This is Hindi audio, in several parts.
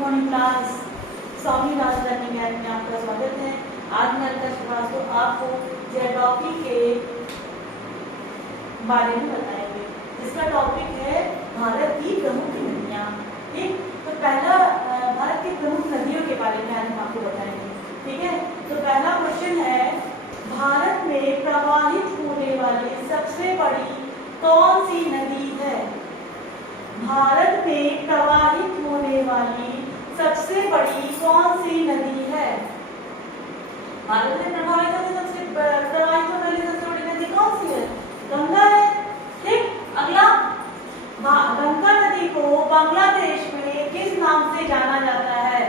Morning class. स्वामी राजधानी ज्ञान में आपका स्वागत है। आज मैं अलका श्रीवास्तव आपको ज्योग्राफी के बारे में बताएंगे, जिसका टॉपिक है भारत की प्रमुख नदियाँ। ठीक, तो पहला भारत की प्रमुख नदियों के बारे में आज हम आपको बताएंगे। ठीक है, तो पहला क्वेश्चन है, भारत में प्रवाहित होने वाली सबसे बड़ी कौन सी नदी है? भारत में प्रवाहित होने वाली सबसे बड़ी कौन सी नदी है? भारत में प्रवाहित होने वाली सबसे बड़ी नदी कौन सी है? गंगा है। ठीक, अगला, गंगा नदी को बांग्लादेश में किस नाम से जाना जाता है?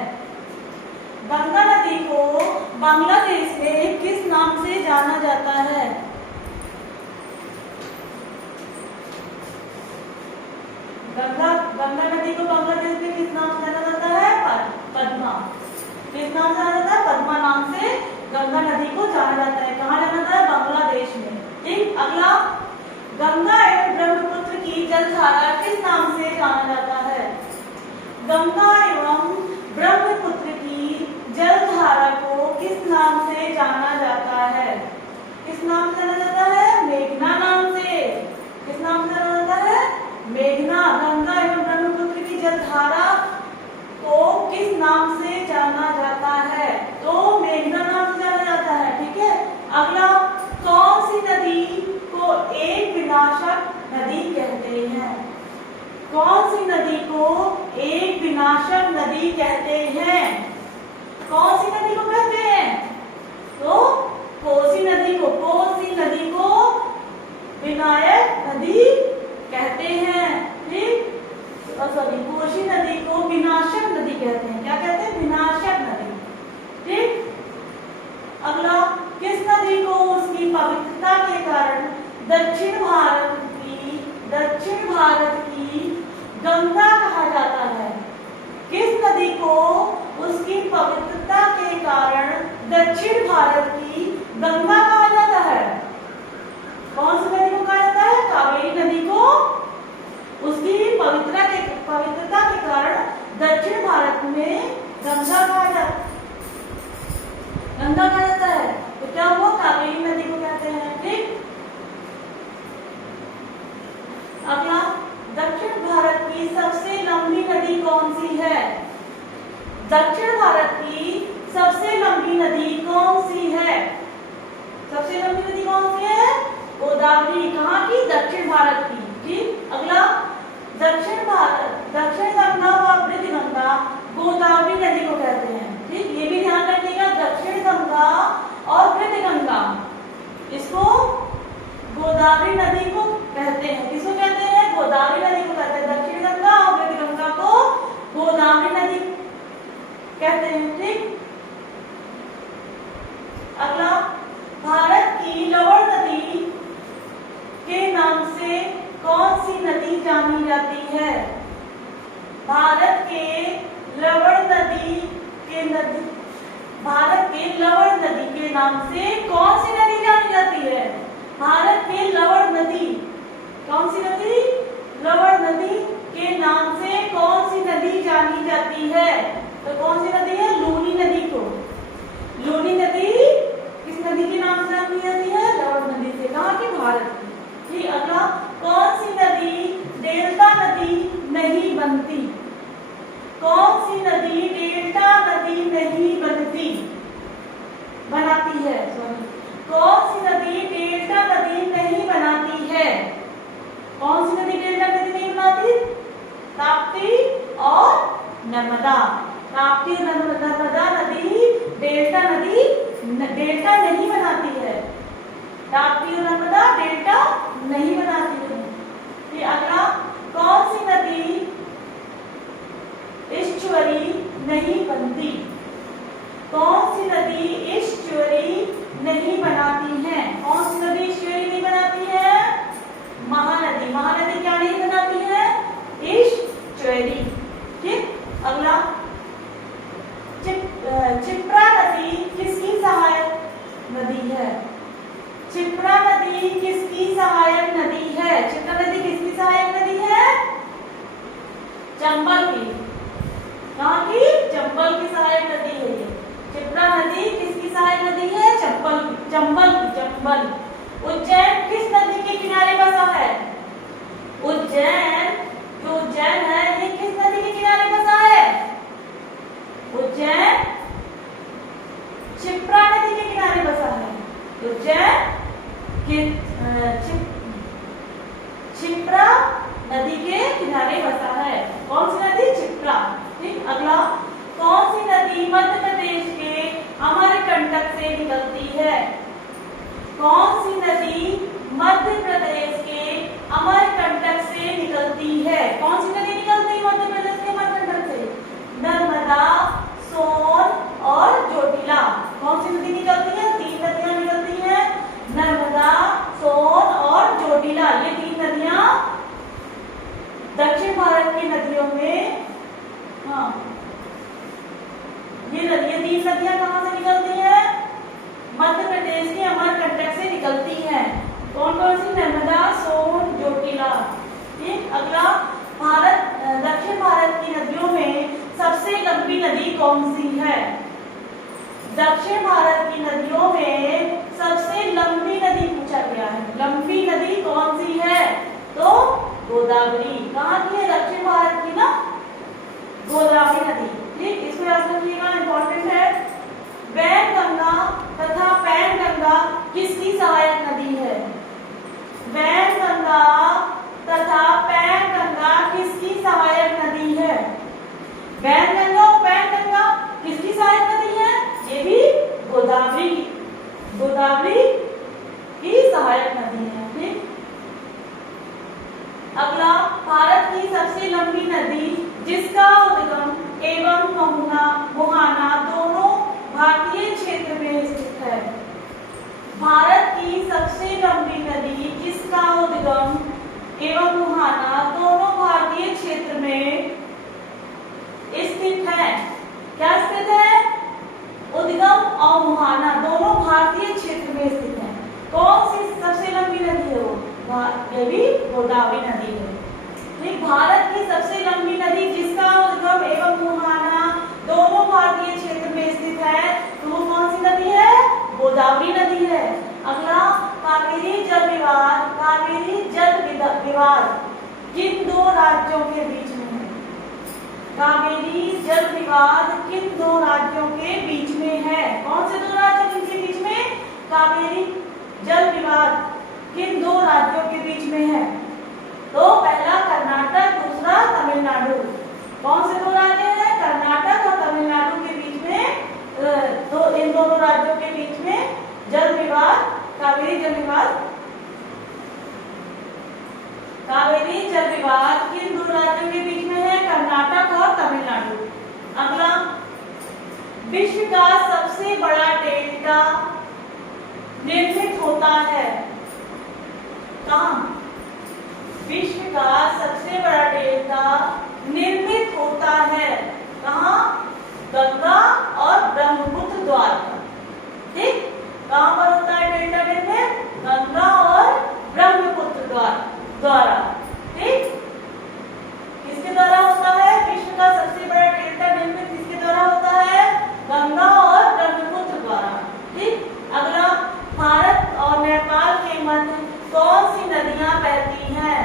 गंगा नदी को बांग्लादेश में किस नाम से जाना जाता है? गंगा नदी को बांग्लादेश में किस नाम से जाना जाता है? पद्मा। किस नाम से जाना जाता है? पद्मा नाम से गंगा नदी को जाना जाता है। कहाँ जाना जाता है? बांग्लादेश में। ठीक, अगला, गंगा एवं ब्रह्मपुत्र की जलधारा किस नाम से जाना जाता है? गंगा एवं ब्रह्मपुत्र की जलधारा को किस नाम से जाना जाता है? किस नाम से जाना जाता है? मेघना नाम से। किस नाम से जाना जाता है? मेघना। गंगा एवं ब्रह्मपुत्र की जलधारा को किस नाम से जाना जाता है? तो मेघना नाम से जाना जाता है। ठीक है, अगला, कौन सी नदी को एक विनाशक नदी कहते हैं? कौन सी नदी को एक विनाशक नदी कहते हैं? कौन सी नदी को कहते हैं? तो कोसी नदी को। कोसी नदी को विनायक नदी कहते हैं। ठीक, सॉरी, कोसी नदी को विनाशक नदी कहते हैं। क्या कहते हैं? विनाशक नदी। ठीक, अगला, किस नदी को उसकी पवित्रता के कारण दक्षिण भारत की गंगा कहा जाता है? किस नदी को उसकी पवित्रता के कारण दक्षिण भारत की गंगा कहा जाता है? कौन सी नदी को कहा जाता है? कावेरी नदी को उसकी पवित्रता के कारण दक्षिण भारत में गंगा कहा जाता है। तो क्या वो कावेरी नदी को कहते हैं। ठीक, अगला, दक्षिण भारत की सबसे लंबी नदी कौन सी है? दक्षिण भारत की सबसे लंबी नदी कौन सी है? सबसे लंबी नदी कौन सी है? गोदावरी। कहाँ की? दक्षिण भारत की। ठीक, अगला, दक्षिण गंगा व वृद्ध गंगा गोदावरी नदी को कहते हैं। ठीक, ये भी ध्यान रखिएगा, दक्षिण गंगा और वृद्ध गंगा, इसको गोदावरी नदी को कहते हैं। किसको कहते हैं? गोदावरी नदी को कहते हैं। दक्षिण गंगा और वृद्ध गंगा को गोदावरी नदी कहते हैं। ठीक, अगला, भारत की लवण नदी के नाम से कौन सी नदी जानी जाती है? भारत के लवण नदी के नाम से कौन सी नदी जानी जाती है? भारत के लवण नदी, कौन सी नदी? लवण नदी के नाम से कौन सी नदी जानी जाती है? तो कौन सी नदी है? लूनी नदी को। लूनी नदी किस नदी के नाम से जानी जाती है? लवण नदी से। कहाँ की? भारत की। ठीक, अगला, कौन सी नदी डेल्टा नदी नहीं बनती? कौन सी नदी डेल्टा नदी नहीं बनाती है? सॉरी, कौन सी नदी डेल्टा नदी नहीं बनाती है? कौन सी नदी डेल्टा नदी नहीं बनाती? ताप्ती और नर्मदा। ताप्ती और नर्मदा नदी डेल्टा नहीं बनाती है। ताप्ती और नर्मदा डेल्टा नहीं बनाती है। फिर अगला, कौन सी नदी एस्चुअरी नहीं बनती? कौन सी नदी एस्चुअरी नहीं बनाती है? कौन सी नदी एस्चुअरी नहीं बनाती है? महानदी। महानदी क्या नहीं बनाती है? एस्चुअरी। ठीक, अगला, क्षिप्रा नदी किसकी सहायक नदी है? क्षिप्रा नदी किसकी सहायक नदी है? क्षिप्रा नदी किसकी सहायक नदी है? चंबल की। कहाँ की? चंबल की सहायक नदी है ये। क्षिप्रा नदी किसकी सहायक नदी है? चंबल की, चंबल। उज्जैन किस नदी के किनारे बसा है? उज्जैन, जो उज्जैन है ये किस नदी के किनारे बसा है? उज्जैन क्षिप्रा नदी के किनारे बसा है। उज्जैन क्षिप्रा नदी के किनारे बसा है। कौन सी नदी? क्षिप्रा। ठीक, अगला, कौन सी नदी मध्य प्रदेश के अमरकंटक से निकलती है? कौन सी नदी मध्य प्रदेश के अमरकंटक से निकलती है? कौन सी नदी निकलती है मध्य प्रदेश के अमरकंटक से? नर्मदा, सोन और जोटिला। कौन सी नदी निकलती है? 3 नदियां निकलती हैं, नर्मदा, सोन और जोटिला। ये 3 नदियां दक्षिण भारत की नदियों में, हाँ, ये 3 नदियां कहां से निकलती हैं? मध्य प्रदेश के अमरकंटक से निकलती हैं। कौन कौन सी? नर्मदा, सोन, जोटिला। ठीक, अगला, दक्षिण भारत की नदियों में सबसे लंबी नदी कौन सी है? दक्षिण भारत की नदियों में सबसे लंबी नदी पूछा गया है। लंबी नदी कौन सी है? तो गोदावरी। कहाँ की है? दक्षिण भारत की ना, गोदावरी नदी। ठीक, इसको याद रखिएगा, इंपॉर्टेंट है। वैनगंगा तथा पैनगंगा किसकी सहायक नदी है? वैनगंगा तथा पैनगंगा किसकी सहायक नदी है? वैनगंगा और पैनगंगा किसकी सहायक नदी है? ये भी गोदावरी की सहायक नदी है। ठीक, अगला, भारत की सबसे लंबी नदी जिसका उद्गम एवं मुहाना दोनों भारतीय क्षेत्र में स्थित है। भारत की सबसे लंबी नदी जिसका उद्गम एवं मुहाना दोनों भारतीय क्षेत्र में स्थित है। क्या स्थित है? उद्गम और मुहाना दोनों भारतीय क्षेत्र में स्थित है। कौन सी सबसे लंबी नदी है वो? ये भी गोदावरी नदी है। ठीक, भारत की सबसे लंबी नदी जिसका उद्गम एवं मुहाना दोनों भारतीय क्षेत्र में स्थित है, तो वो कौन सी नदी है? गोदावरी नदी है। अगला, कावेरी जल विवाद किन 2 राज्यों के बीच में है? कावेरी जल विवाद किन 2 राज्यों के बीच में है? कौन से 2 राज्यों के बीच में कावेरी जल विवाद किन 2 राज्यों के बीच में है? तो पहला कर्नाटक, दूसरा तमिलनाडु। कौन से 2 राज्य हैं? कर्नाटक और तमिलनाडु के बीच में, तो इन दोनों राज्यों के बीच में जल विवाद, कावेरी जल विवाद किन 2 राज्यों के बीच में है? कर्नाटक और तमिलनाडु। अगला, विश्व का सबसे बड़ा डेल्टा निर्मित होता है कहाँ? विश्व का सबसे बड़ा डेल्टा निर्मित होता है कहाँ? गंगा और ब्रह्मपुत्र द्वारा। ठीक, कहाँ पर होता है डेल्टा निर्मित? गंगा और ब्रह्मपुत्र द्वारा। ठीक, किसके द्वारा होता है? विश्व का सबसे बड़ा डेल्टा निर्मित किसके द्वारा होता है? गंगा और ब्रह्मपुत्र द्वारा। ठीक, अगला, भारत और नेपाल के मध्य कौन सी नदियां बहती हैं?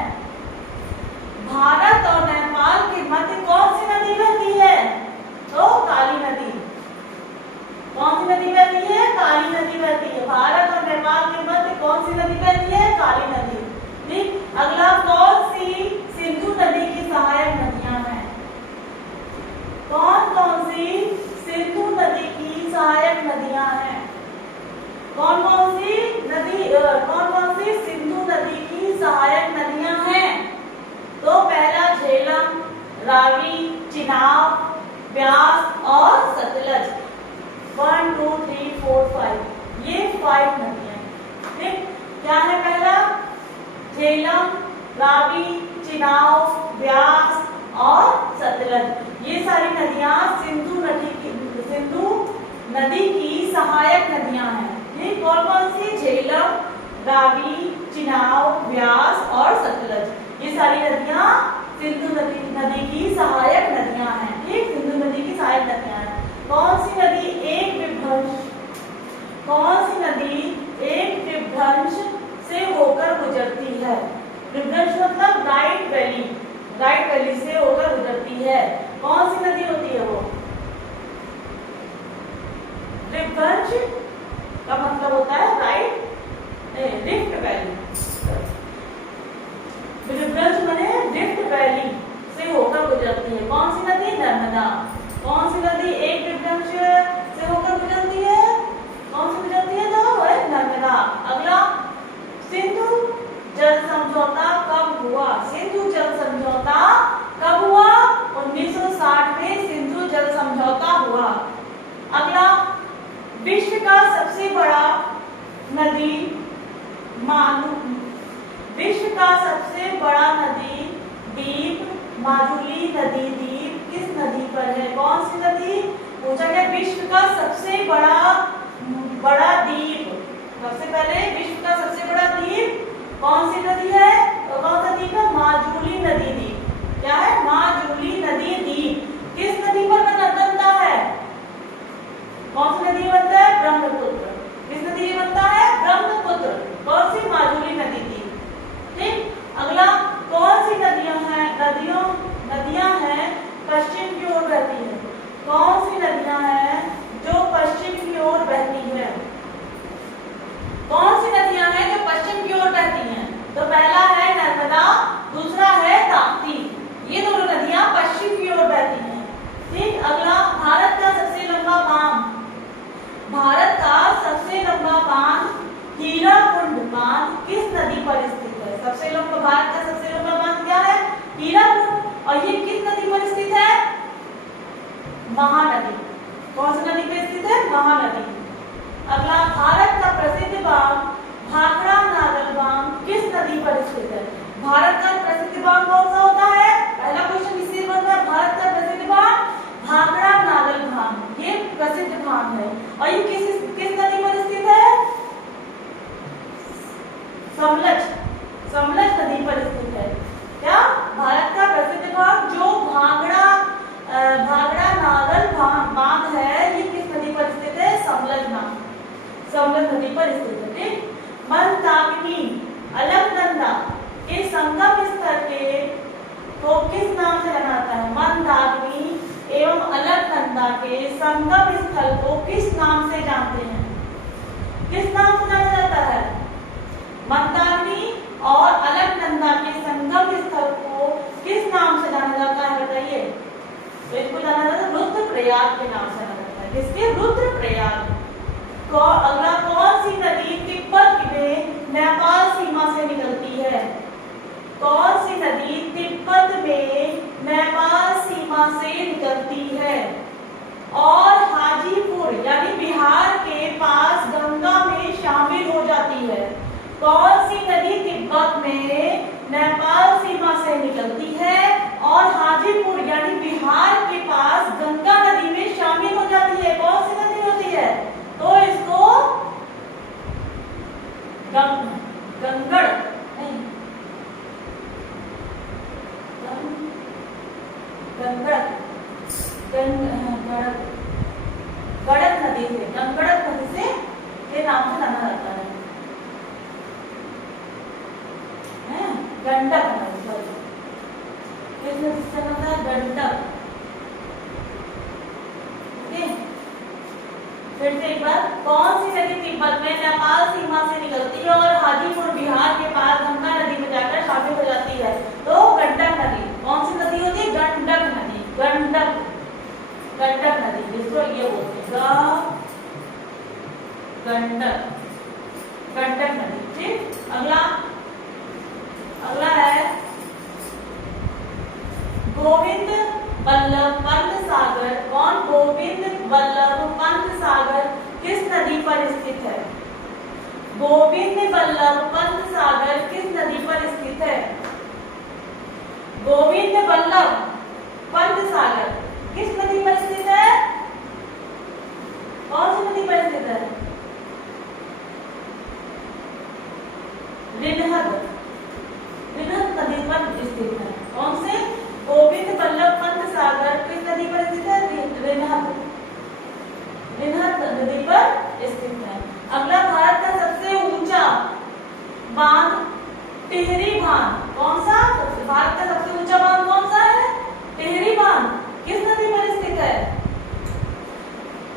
भारत और नेपाल के मध्य कौन सी नदी बहती है? तो काली नदी। कौन सी नदी बहती है? काली नदी बहती है। भारत और नेपाल के मध्य कौन सी नदी बहती है? काली नदी। ठीक, अगला, कौन सी सिंधु नदी की सहायक नदियां हैं? कौन कौन सी सिंधु नदी की सहायक नदियां हैं? कौन कौन सी सिंधु नदी की सहायक नदियां हैं? तो पहला झेलम, रावी, चिनाब, ब्यास और सतलज। 1 2 3 4 5 ये 5 नदियां। ठीक, क्या है? पहला झेलम, रावी, चिनाब, ब्यास और सतलज। ये सारी नदियां सिंधु नदी की सहायक नदियां हैं। ये कौन कौन सी? झेलम, रावी, चिनाब, ब्यास और सतलज। ये सारी नदियां सिंधु नदी की सहायक नदियां हैं। ठीक, सिंधु नदी का सबसे बड़ा नदी द्वीप माजुली नदी द्वीप किस नदी पर है? कौन सी नदी? पूछा गया विश्व का सबसे बड़ा द्वीप, सबसे पहले विश्व का सबसे बड़ा द्वीप कौन सी नदी है? तो कौन सा द्वीप है? माजुली नदी द्वीप। क्या है? माजुली नदी द्वीप किस नदी पर बनता है? कौन सी नदी बनता है? ब्रह्मपुत्र। किस नदी बनता है? ब्रह्मपुत्र। कौन सी? माजुली नदी द्वीप। ठीक। अगला, कौन सी नदियां हैं पश्चिम की ओर बहती है? कौन सी नदियां हैं जो पश्चिम की ओर बहती है? कौन सी नदियां हैं जो पश्चिम की ओर बहती हैं? तो पहला है नर्मदा, दूसरा है ताप्ती। ये दोनों नदियां पश्चिम की ओर बहती हैं। ठीक। अगला, भारत का सबसे लंबा बांध, भारत का सबसे लंबा बांध हीराकुंड बांध किस नदी पर स्थित है? सबसे लंबा, भारत का सबसे लंबा बांध क्या है? हीराकुंड। और ये किस नदी पर स्थित है? महानदी। कौन सी नदी पर स्थित है? महानदी। अगला, भारत का प्रसिद्ध बांध भाखड़ा नागल बांध किस नदी पर स्थित है? भारत का प्रसिद्ध बांध कौन सा होता है? पहला क्वेश्चन इससे बनता है, भारत का प्रसिद्ध बांध भाखड़ा नागल बांध, ये प्रसिद्ध बांध है। और ये किस नदी पर स्थित है? समलज नदी पर स्थित है। क्या? भारत का प्रसिद्ध बांध जो भाखड़ा नागल बांध है, ये किस नदी पर स्थित है? समलज नदी पर स्थित है। ठीक। मंदाकिनी अलकनंदा के संगम स्थल को किस नाम से जाना जाता है? मंदाकिनी एवं अलकनंदा के संगम स्थल को किस नाम से जानते हैं? किस नाम से जाना जाता है? मंदाकिनी और अलकनंदा के संगम स्थल को किस नाम से जाना जाता है? बताइए। तो इसको जाना जाता है रुद्रप्रयाग के नाम से जाना जाता है। किसके? रुद्रप्रयाग। अगला, कौन सी नदी तिब्बत में नेपाल सीमा से निकलती है? कौन सी नदी तिब्बत में नेपाल सीमा से निकलती है और हाजीपुर यानी बिहार के पास गंगा में शामिल हो जाती है? कौन सी नदी तिब्बत में नेपाल सीमा से निकलती है और हाजीपुर यानी बिहार के पास गंगा नदी में शामिल हो जाती है? कौन सी नदी होती है? तो इसको गंगड़ नहीं, गड़क नदी से, गंगड़क नदी से के नाम से जाना जाता है। गंडक नदी, किस नदी से जाना जाता है? गंडक। फिर से एक बार, कौन सी नदी तिब्बत में नेपाल सीमा से निकलती है और हाजीपुर बिहार के पास गंगा नदी में जाकर शामिल हो जाती है? तो गंडक नदी। कौन सी नदी होती है? गंडक नदी। गंडक नदी, जिसको ये बोलते हैं गंडक नदी। ठीक। अगला है गोविंद बल्लभ पंत सागर। कौन? गोविंद बल्लभ पंत सागर किस नदी पर स्थित है? गोविंद बल्लभ पंत सागर किस नदी पर स्थित है? गोविंद बल्लभ पंत सागर किस नदी पर स्थित है? कौन सी नदी पर स्थित है? रिनहद नदी पर स्थित है। कौन से? गोविंद बल्लभ पंत सागर किस नदी पर स्थित है? रिनहद नदी पर स्थित है। अगला, भारत का सबसे ऊंचा बांध टिहरी बांध। कौन सा? भारत का सबसे ऊंचा बांध कौन सा है? टिहरी बांध किस नदी पर स्थित है?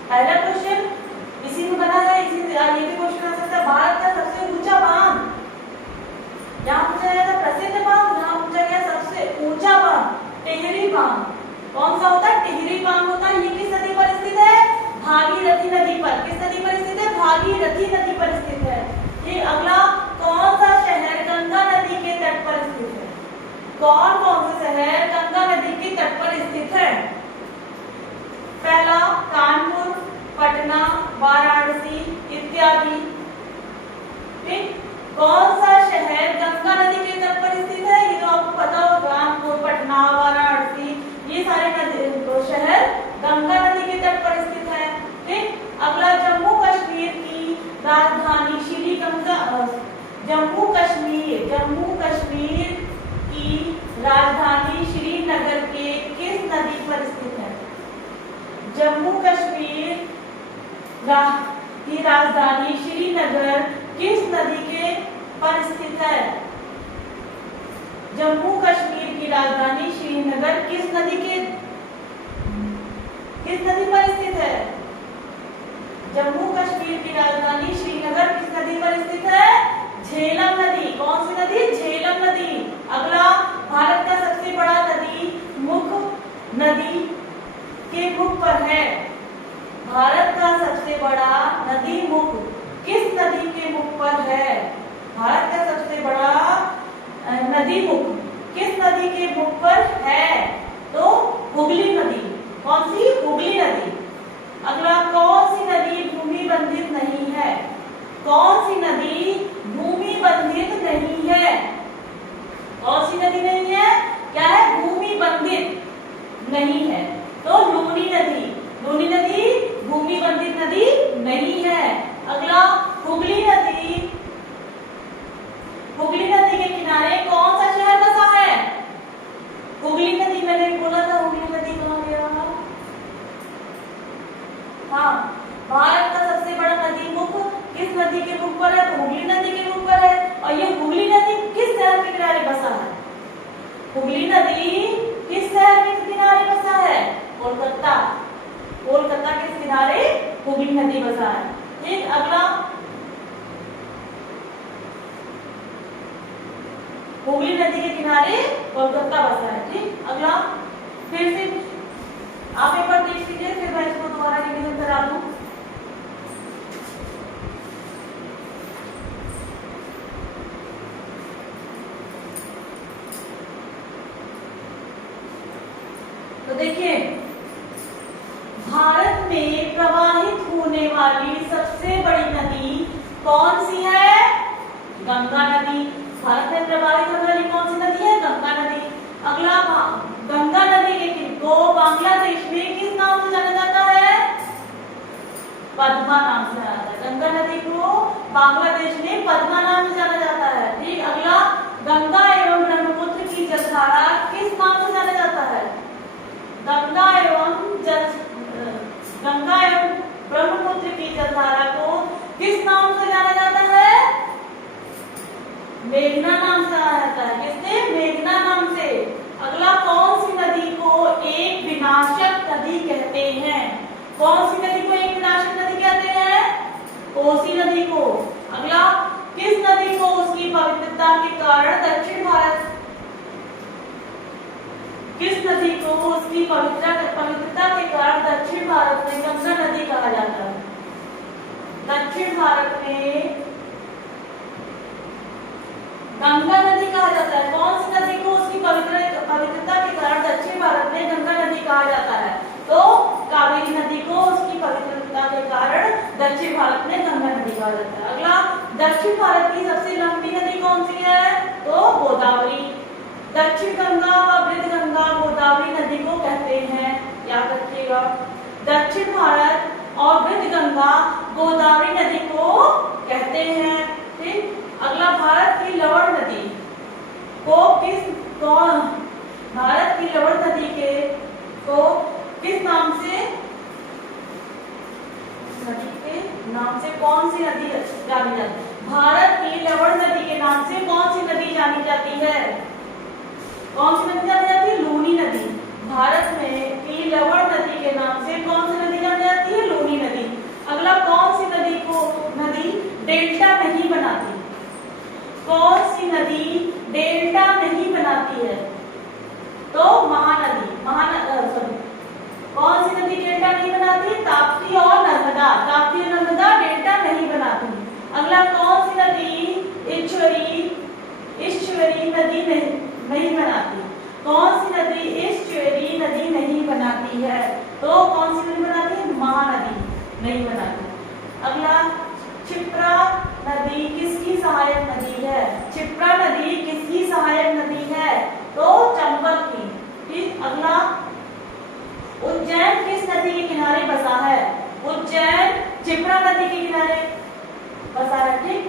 पहला क्वेश्चन इसी में बना है, इसी ये भी क्वेश्चन आ सकता है। भारत का सबसे ऊंचा बांध, यहाँ पूछा गया था प्रसिद्ध बांध, यहाँ पूछा गया सबसे ऊंचा बांध टिहरी बांध। कौन सा होता है? टिहरी बांध होता है। ये किस नदी पर स्थित है? भागीरथी नदी पर। किस नदी पर स्थित है? भागीरथी नदी पर स्थित है। ये अगला, कौन सा शहर गंगा नदी के तट पर स्थित है? कौन सा शहर गंगा नदी के तट पर स्थित है? पहला कानपुर, पटना, वाराणसी इत्यादि। ठीक। कौन सा शहर गंगा नदी के तट की राजधानी श्रीनगर किस नदी के पर स्थित है? जम्मू कश्मीर की राजधानी श्रीनगर किस नदी पर स्थित है? जम्मू कश्मीर की राजधानी श्रीनगर किस नदी पर स्थित है? झेलम नदी। कौन सी नदी? झेलम नदी। अगला, भारत का सबसे बड़ा नदी के मुख पर है। भारत का सबसे बड़ा नदी मुख किस नदी के मुख पर है? भारत का सबसे बड़ा नदी मुख किस नदी के मुख पर है? तो हुगली नदी। कौन सी? हुगली नदी। अगला, कौन सी नदी भूमि बंधित नहीं है? कौन सी नदी भूमि बंधित नहीं है? कौन सी नदी नहीं है? क्या है? भूमि बंधित नहीं है। तो लूनी नदी। लूनी नदी भूमि बंधित नदी नहीं है। अगला, हुगली नदी। हुगली नदी के किनारे कौन सा शहर बसा है? हुगली नदी, मैंने बोला था हुगली नदी कहाँ गया? हाँ, भारत का सबसे बड़ा नदी मुख किस नदी के मुख पर है? तो हुगली नदी के मुख पर है। और ये हुगली नदी किस शहर के किनारे बसा है? हुगली नदी किस शहर के किनारे बसा है? कोलकाता। कोलकाता के किनारे हुगली नदी बसा है। ठीक, अगला, हुगली नदी के किनारे कोलकाता बसा है। ठीक, अगला, फिर से आप एक बार देख लीजिए, फिर मैं इसको दोबारा रिवीजन करा दूं। तो देखिए, भारत में प्रवाहित होने वाली सबसे बड़ी नदी कौन सी है? गंगा नदी। भारत में प्रवाहित होने वाली कौन सी नदी है? गंगा नदी। अगला, गंगा नदी को बांग्लादेश में किस नाम से जाना जाता है? पद्मा नाम से जाना जाता है। गंगा नदी को बांग्लादेश में पद्मा नाम से जाना जाता है। ठीक, अगला, गंगा एवं ब्रह्मपुत्र की जलधारा किस नाम से जाना जाता है? गंगा एवं ब्रह्मपुत्र की जलधारा को किस नाम से जाना जाता है? मेघना नाम से जाना जाता है। किससे? मेघना नाम से। अगला, कौन सी नदी को एक विनाशक नदी कहते हैं? कौन सी नदी को एक विनाशक नदी कहते हैं? कोसी नदी को। अगला, किस नदी को उसकी पवित्रता के कारण दक्षिण भारत किस नदी को उसकी पवित्रता के कारण दक्षिण भारत में गंगा नदी कहा जाता है? दक्षिण भारत में गंगा नदी कहा जाता है। कौन सी नदी को उसकी पवित्रता के कारण दक्षिण भारत में गंगा नदी कहा जाता है? तो कावेरी नदी को उसकी पवित्रता के कारण दक्षिण भारत में गंगा नदी कहा जाता है। अगला, दक्षिण भारत की सबसे लंबी नदी कौन सी है? तो गोदावरी। दक्षिण गंगा व वृद्ध गंगा गोदावरी नदी को कहते हैं। याद रखिएगा, दक्षिण भारत और वृद्ध गंगा गोदावरी नदी को कहते हैं। ठीक, अगला, भारत की लवण नदी को भारत की लवण नदी को किस नाम से कौन सी नदी जानी जाती है? भारत की लवण नदी के नाम से कौन सी नदी जानी जाती है? कौन सी नदी जानी जाती है? लूनी नदी। भारत में की लवण नदी के नाम से कौन सी नदी जानी जाती है? लूनी नदी। अगला, कौन सी नदी डेल्टा नहीं बनाती? कौन सी नदी डेल्टा नहीं बनाती है? तो महानदी। कौन सी नदी डेल्टा नहीं बनाती? ताप्ती और नर्मदा। ताप्ती और नर्मदा डेल्टा नहीं बनाती। अगला, कौन सी नदी ईश्वरी नदी नहीं बनाती? कौन सी नदी ईश्वरी नदी नहीं बनाती है? तो कौन सी नदी बनाती है? महानदी नहीं बनाती। अगला, क्षिप्रा नदी किसकी सहायक नदी है? क्षिप्रा नदी किसकी सहायक नदी है? तो चंबल की। ठीक, अगला, उज्जैन किस नदी के किनारे बसा है? उज्जैन क्षिप्रा नदी के किनारे बसा है। ठीक,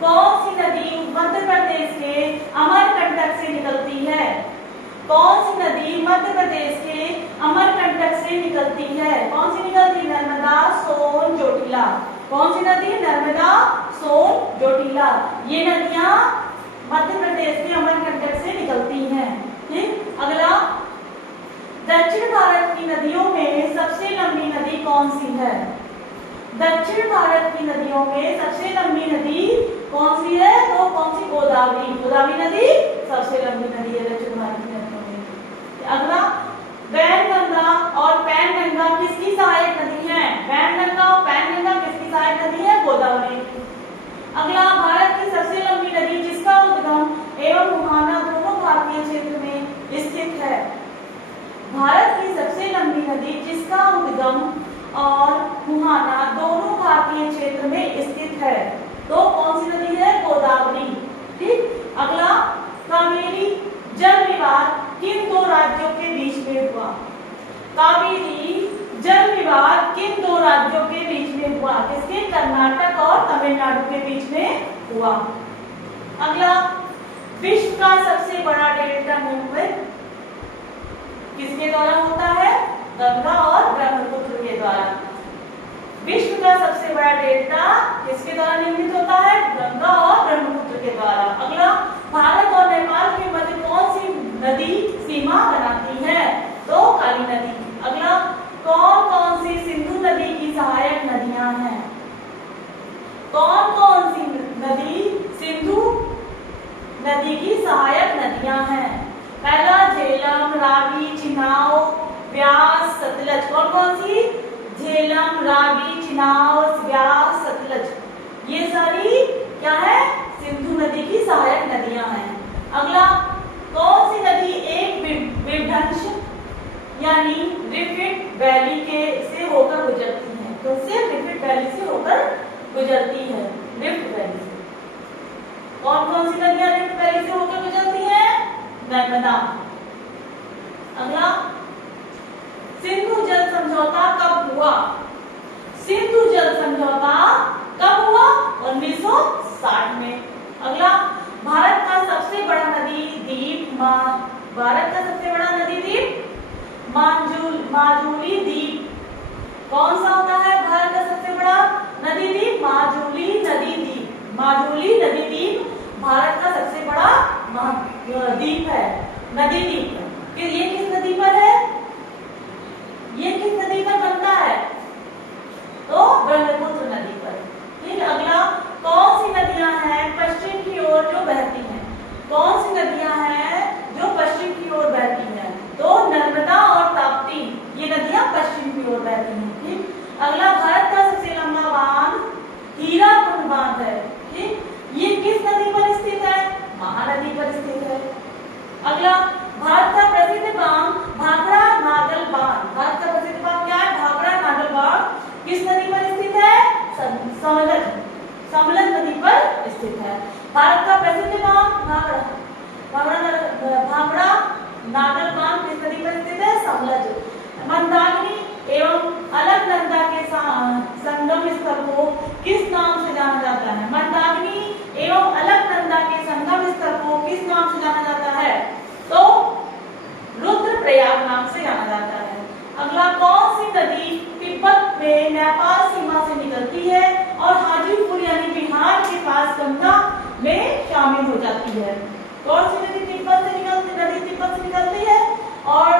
कौन सी नदी मध्य प्रदेश के अमरकंटक से निकलती है? कौन सी नदी मध्य प्रदेश के अमरकंटक से निकलती है। कौन सी निकलती है? नर्मदा, सोन, जोटिला। कौन सी नदी? नर्मदा, सोन, जोटिला। ये नदियां मध्य प्रदेश के अमरकंटक से निकलती हैं। ठीक। अगला, दक्षिण भारत की नदियों में सबसे लंबी नदी कौन सी है? दक्षिण भारत की नदियों में सबसे लंबी नदी कौन सी है? तो कौन सी? गोदावरी। गोदावरी नदी सबसे लंबी नदी है दक्षिण भारत की नदियों में। अगला, वैनगंगा और पैनगंगा किसकी सहायक नदी है? वैनगंगा और पैनगंगा किसकी सहायक नदी है? गोदावरी की। अगला, भारत की सबसे लंबी नदी जिसका उद्गम एवं मुहाना दोनों भारतीय क्षेत्र में स्थित है। भारत की सबसे लंबी नदी जिसका उद्गम और मुहाना दोनों भारतीय क्षेत्र में स्थित है, तो कौन सी नदी है? गोदावरी। ठीक। अगला, कावेरी जल विवाद किन दो राज्यों के बीच में हुआ? कावेरी जल विवाद किन दो राज्यों के बीच में हुआ? किसके? कर्नाटक और तमिलनाडु के बीच में हुआ। अगला, विश्व का सबसे बड़ा डेल्टा निर्मित किसके द्वारा होता है? गंगा और ब्रह्मपुत्र के द्वारा। विश्व का सबसे बड़ा डेल्टा किसके द्वारा निर्मित होता है? गंगा और ब्रह्मपुत्र के द्वारा। अगला, भारत और नेपाल के मध्य कौन सी नदी सीमा बनाती है? तो काली नदी। अगला, कौन कौन सी सिंधु नदी की सहायक नदियां हैं? कौन कौन सी नदी सिंधु नदी की सहायक नदियां हैं? पहला, झेलम, रावी, चिनाव, व्यास, सतलज। कौन कौन सी? झेलम, रावी, चिनाव, व्यास, सतलज। ये सारी क्या है? सिंधु नदी की सहायक नदियां हैं। अगला, कौन सी नदी एक विध्वंस यानी रिफ्ट वैली के से होकर गुजरती है? तो सिर्फ रिफ्ट वैली से होकर गुजरती है। रिफ्ट वैली से कौन कौन सी नदियां रिफ्ट वैली से होकर गुजरती है? नर्मदा। अगला, सिंधु जल समझौता कब हुआ? सिंधु जल समझौता कब हुआ? 1960 में। अगला, भारत का सबसे बड़ा नदी द्वीप भारत का सबसे बड़ा नदी द्वीप माजुली द्वीप कौन सा होता है? भारत का सबसे बड़ा नदी द्वीप माजुली नदी द्वीप। माजुली नदी द्वीप भारत का सबसे बड़ा द्वीप है, नदी द्वीप है। ये किस नदी पर है? ये किस नदी पर बनता है? तो ब्रह्मपुत्र नदी पर। ठीक। अगला, कौन सी नदियां हैं पश्चिम की ओर जो बहती हैं? कौन सी नदियां हैं जो पश्चिम की ओर बहती हैं? तो नर्मदा और ताप्ती, ये नदियां पश्चिम की ओर बहती हैं। ठीक। अगला, भारत का सबसे लंबा बांध हीराकुंड बांध है। ठीक। ये किस नदी पर स्थित है? महानदी पर स्थित है। अगला, भारत का प्रसिद्ध बांध भाखड़ा नागल बांध। भारत का प्रसिद्ध बांध क्या है? भाखड़ा नागल बांध किस नदी पर स्थित है? समलज नदी पर स्थित है। भारत का प्रसिद्ध बांध भाखड़ा नागल बांध किस नदी पर स्थित है? समलज। मंदाकिनी एवं अलकनंदा के संगम स्थल को किस नाम से जाना जाता है? मंदाकिनी एवं अलकनंदा के संगम स्थल को किस नाम से जाना जाता है? तो रुद्रप्रयाग नाम से जाना जाता है। अगला, कौन सी नदी तिब्बत में नेपाल सीमा से निकलती है और हाजीपुर यानी बिहार के पास गंगा में शामिल हो जाती है? कौन सी नदी तिब्बत से निकलती है और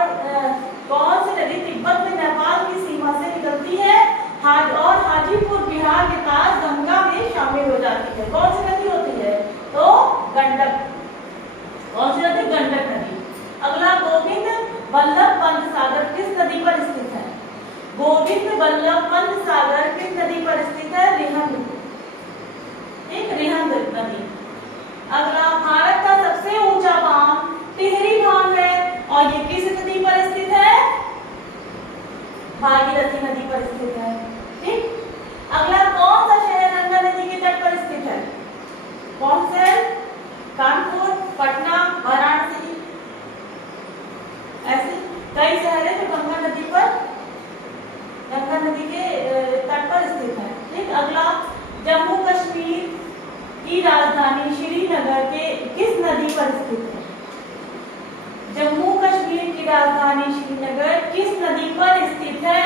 कौन सी नदी तिब्बत में नेपाल की सीमा से निकलती है और हाजीपुर बिहार के पास गंगा में शामिल हो जाती है? कौन सी नदी होती है? तो गंडक। कौन सी नदी? गंडक नदी। अगला, गोविंद बल्लभ पंत सागर किस नदी पर स्थित है? गोविंद बल्लभ पंत सागर किस नदी पर स्थित है? रिहंद। एक रिहंद नदी। अगला, भारत का सबसे ऊंचा बांध टिहरी बांध है और ये किस नदी पर स्थित है? भागीरथी नदी पर स्थित है। ठीक। अगला, कौन सा शहर गंगा नदी के तट पर स्थित है? कौन से? कानपुर, पटना, वाराणसी। ऐसे कई शहर है जो गंगा नदी के तट पर स्थित है। ठीक। अगला, जम्मू कश्मीर की राजधानी श्रीनगर के किस नदी पर स्थित है? जम्मू कश्मीर की राजधानी श्रीनगर किस नदी पर स्थित है?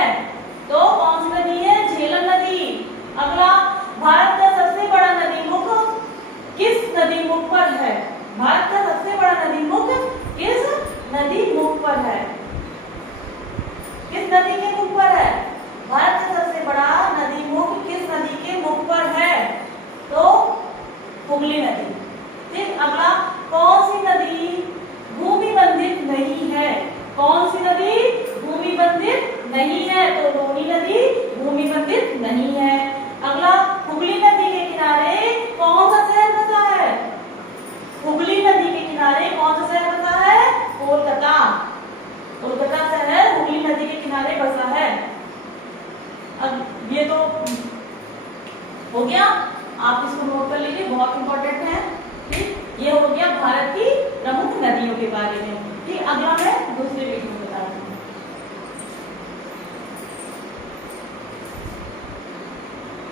नदी के मुख पर है? भारत का सबसे बड़ा नदी मुख किस नदी के मुख पर है? तो हुगली नदी। ठीक, अगला, कौन सी नदी भूमि बंधित नहीं है? कौन सी नदी भूमि बंधित नहीं है? तो लोनी नदी भूमि बंधित नहीं है। अगला, हुगली नदी के किनारे कौन सा शहर बसा है? हुगली नदी के किनारे कौन सा शहर बसा है? कोलकाता। कोलकाता शहर हुगली नदी के किनारे बसा है। अब ये तो हो गया, आप इसको नोट कर लीजिए, बहुत इंपॉर्टेंट है। ठीक, ये हो गया भारत की प्रमुख नदियों के बारे में। ठीक, अगला है